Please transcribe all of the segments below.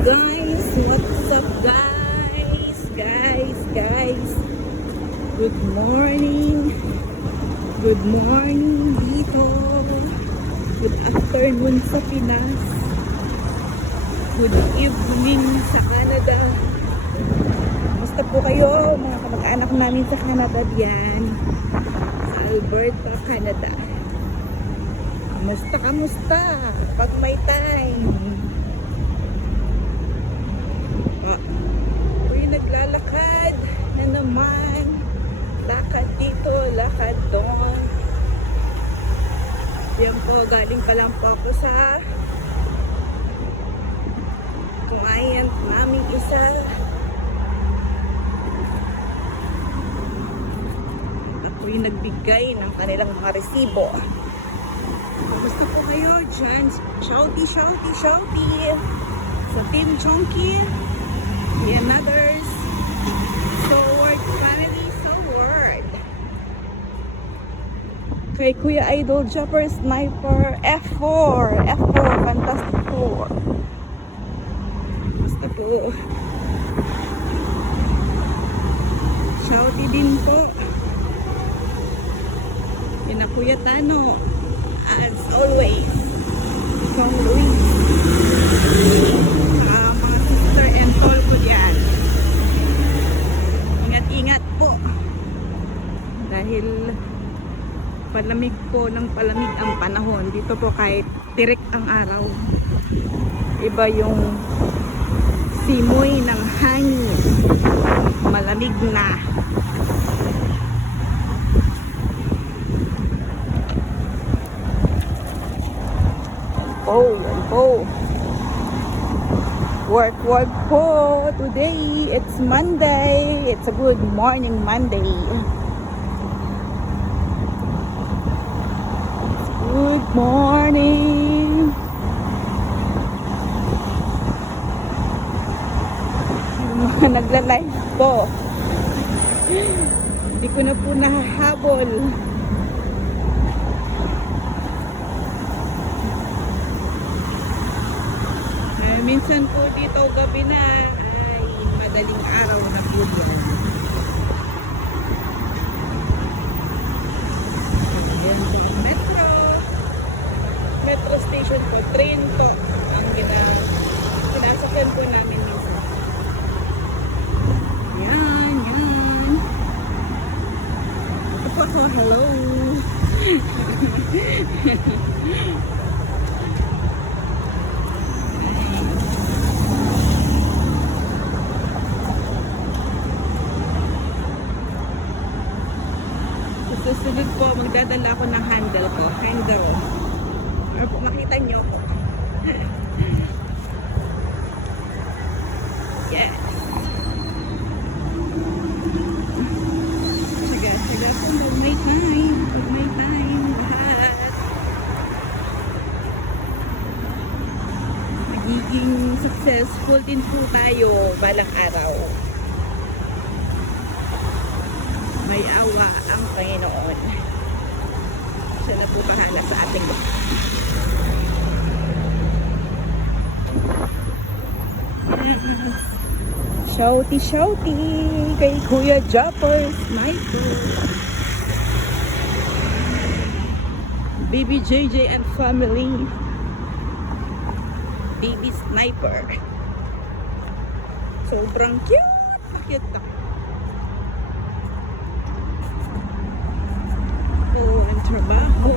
Guys, what's up guys? Guys. Good morning. Good morning dito. Good afternoon sa Pinas. Good evening sa Canada. Kamusta po kayo mga kamag-anak namin sa Canada diyan? Sa Alberta, Canada. Kamusta? Pag may time. Uy, naglalakad na naman. Lakad dito, lakad doon. Yan po, galing pa lang po ako sa client namin isa. Ako'y nagbigay ng kanilang mga resibo. Kamusta po kayo dyan? Shouty sa Team Chonky and others. Sword family, sword. Kay Kuya Idol Jumper Sniper F4 Fantastic 4. Basta po. Shouty din po. Yun na Kuya Tano. As always. From Luis. Mga sister and all po dyan. Ingat po. Dahil palamig po ng palamig ang panahon. Dito po kahit tirik ang araw. Iba yung simoy ng hangin. Malamig na. Yan po. Work po. Today, it's Monday. It's a good morning Monday. Good morning. Yung mga nagla-live po. Hindi ko na po nahahabol. Minsan po dito gabi na ay madaling araw na po yan. Ayan po ang metro station po, train po ang sinasakyan po namin minsan. Yan. Ito po ako, hello. Susunod po, magdadala ako ng hanger. Or po, makita nyo ako. Yes. Tsaga po, pag may time, lahat. Magiging successful din po tayo balang araw. May awa ang Panginoon. Siya na po bahala sa ating lahat. Shouty kay Kuya Jumper Sniper. Baby JJ and family. Baby Sniper. Sobrang cute na. Ang trabaho.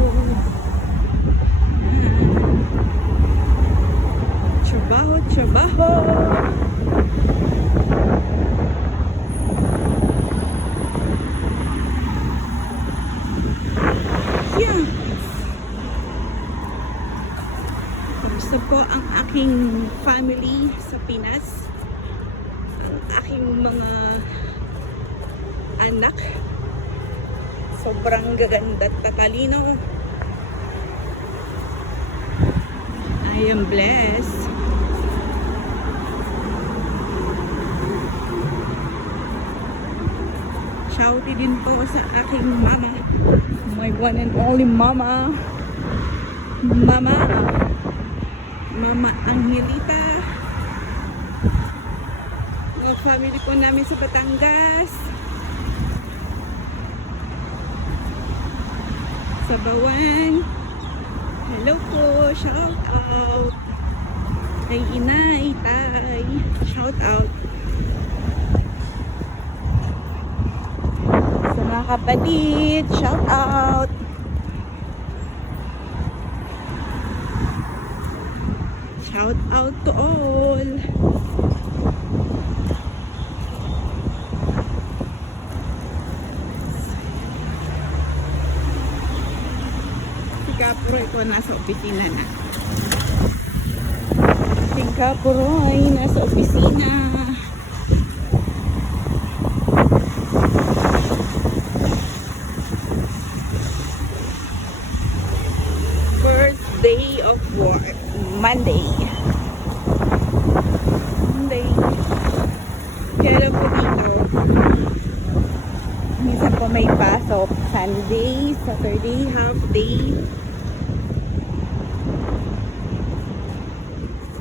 Yan. Kamusta po ang aking family sa Pinas? Ang aking mga anak. Sobrang gaganda at tatalino. I am blessed. Shouty din po sa aking mama. My one and only mama. Mama Angelita. Mga family po namin sa Batangas. Sa Bawan. Hello po, shout out. Kay inay, tay, shout out. Sa mga kapatid, shout out. Shout out to all. Kapuroy ko nasa opisina na. Si Kapuroy nasa opisina. First day of work. Monday. Kaya lang po dito. Minsan po may pasok. Sunday, Saturday, half day.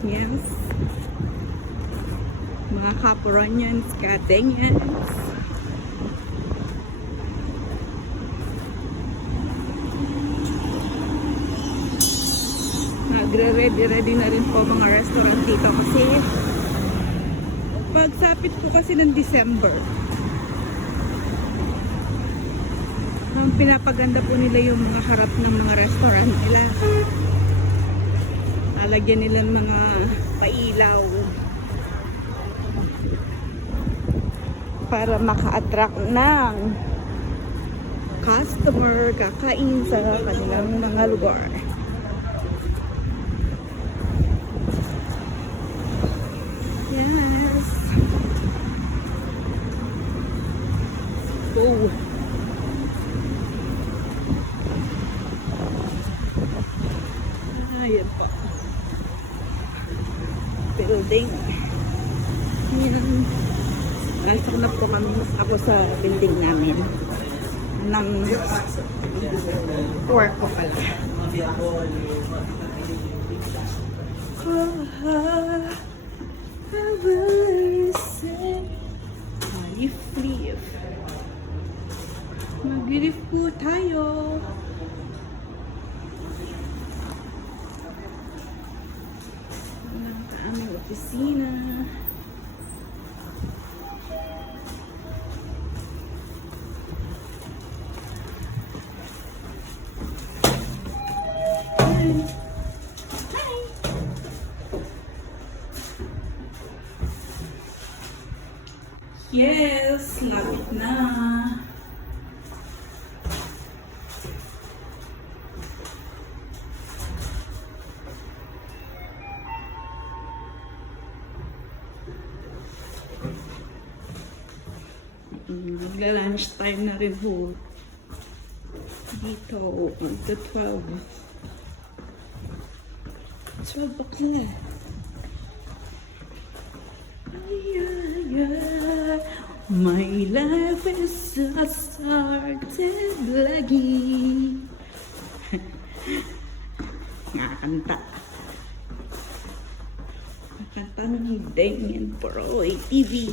Yes. Mga Kaporonians, Katenyans. Nagre-ready na rin po mga restaurant dito kasi pagsapit po kasi ng December. Ang pinapaganda po nila yung mga harap ng mga restaurant nila. Lalagyan nila ng mga pailaw para maka-attract ng customer kakain sa kanilang mga lugar. Yes. Oh. Ayan po. Building. Ayan. Nasok na po kami ako sa building namin. Ng work ko pala. I will listen. Lift. Mag-lift po tayo. Aming opisina. Yes, lapit na. Magla-lunch time na rin po dito until 12 o'clock na. My life is a started lagi. Nakakanta. Nakakanta ng Damien Poroy TV.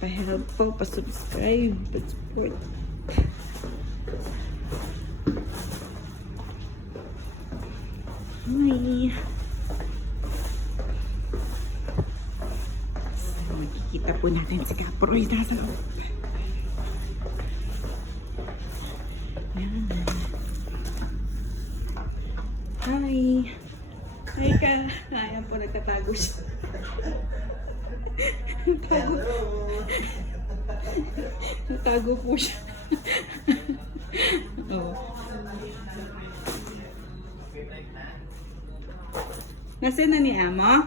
Pa-help po, pa-subscribe, pa-support. Hi. So, makikita po natin si Kapuroy nasa loob. Yan. Hi. Hi ka. Ayan po, nagtatago siya. Natago po siya. Oh. Nasaan na ni Ama?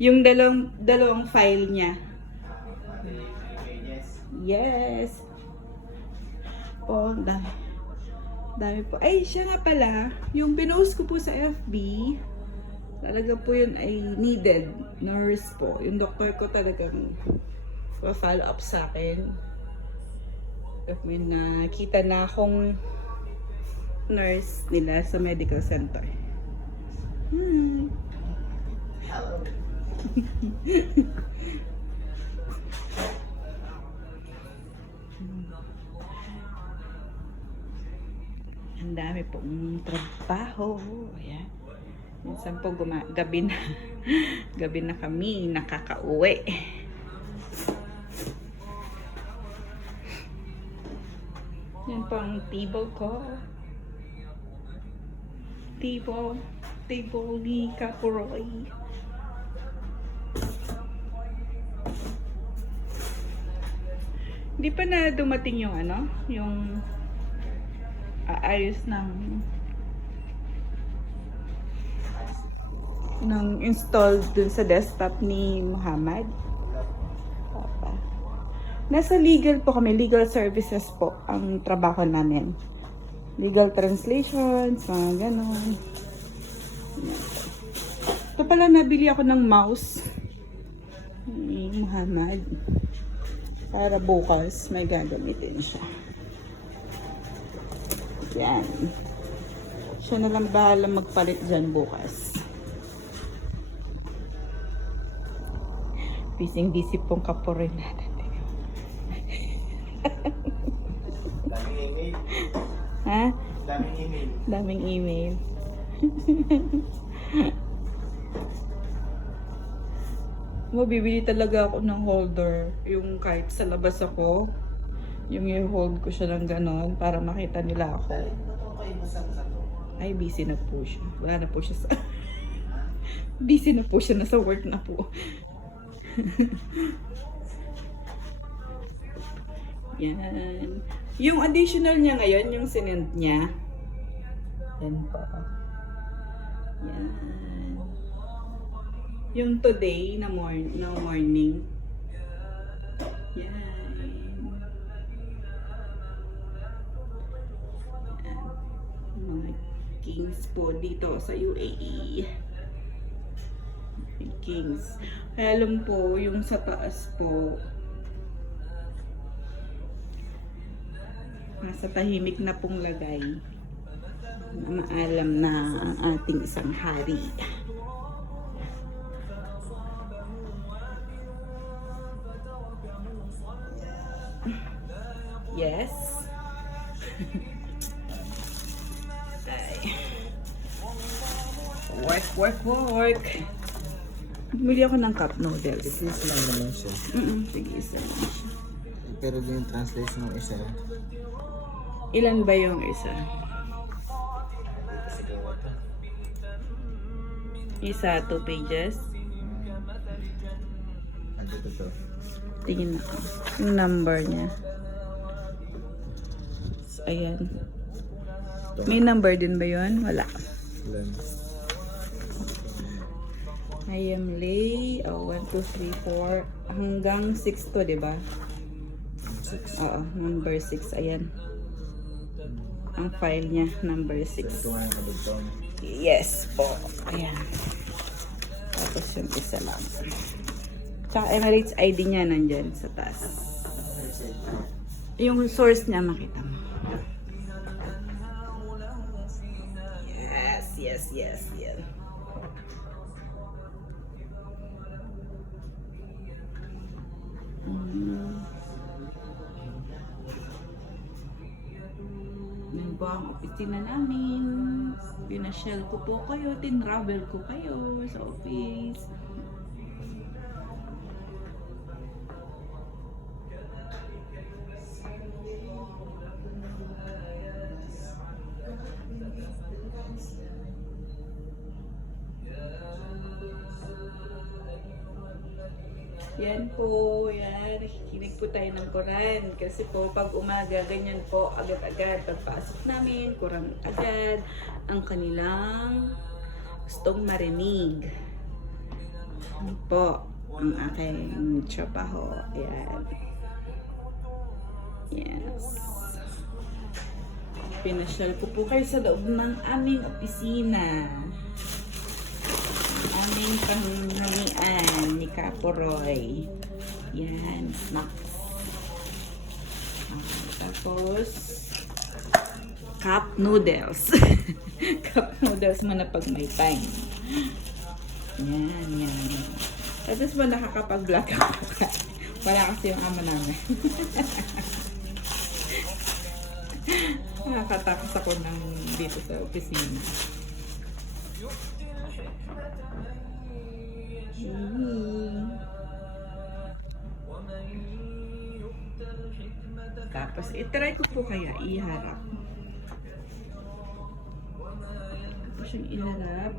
Yung dalawang file niya. Yes. Oh, dami po. Ay, siya nga pala, yung pinost ko po sa FB, talaga po yun ay needed nurse po. Yung doktor ko talagang follow up sa akin. If may nakita na akong nurse nila sa medical center. Hmm. Ang dami pong trabaho. Ayan. Minsan po gabi na. Gabi na kami nakakauwi. Yan po ang table ko. Table ni Kapuroy. Hindi pa na dumating yung ano, yung aayos ng install dun sa desktop ni Muhammad. Papa. Nasa legal po kami, legal services po ang trabaho namin. Legal translations, mga ganon. Ito pala, nabili ako ng mouse ni Muhammad. Para bukas may gagamitin siya. Yan. Siya na lang bahala magpalit dyan bukas. Busy pong Kapuroy natin. Daming email. Ha? Daming email. Daming email. Mabibili talaga ako ng holder. Yung kahit sa labas ako, yung i-hold ko siya ng ganon para makita nila ako. Ay, busy na po siya. Wala na po siya sa... busy na po siya. Nasa work na po. Yan. Yung additional niya ngayon, yung sinend niya. Yan po. Yan. Yung today na morning. Yan. Mga kings po dito sa UAE. Kings. Kaya alam po, yung sa taas po, nasa tahimik na pong lagay. Maalam na ang ating isang hari. Yes. Work. Bumili ako ng cup noodles. Isa lang naman siya. Sige, isa lang siya. Pero yung translation ng isa. Ilan ba yung isa? Isa, 2 pages. Ano to? Tingin ako. Yung number niya. Ayan. May number din ba yun? Wala. Ilan? I am lay. 1, 2, 3, 4. Hanggang 6 to, diba? 6. Oo, number 6. Ayan. Ang file niya, number 6. Ito nga yung kabagtong. Yes po. Ayan. Tapos yung isa lang. Tsaka Emirates ID niya nandyan sa taas. Yung source niya makita mo. Yes. Yan. Yan po ang opisina namin. Pinasyal ko po kayo, tinravel ko kayo sa office. Yan po, yan. Nakikinig po tayo ng Quran. Kasi po, pag umaga, ganyan po, agad-agad. Pagpasok namin, Quran agad. Ang kanilang gustong marinig. Yan po, ang aking trabaho. Yan. Yes. Pinasyal ko po kayo sa loob ng aming opisina. Aming panghanian ni Kapuroy. Yan, snacks. Tapos, cup noodles. Cup noodles mo na pag may time. Yan, yan. Tapos mo nakakapag-vlog ako. Wala kasi yung ama namin. Nakakatakot ako ng dito sa opisina. Tapos, itry ko po kaya iharap. Tapos yung iharap.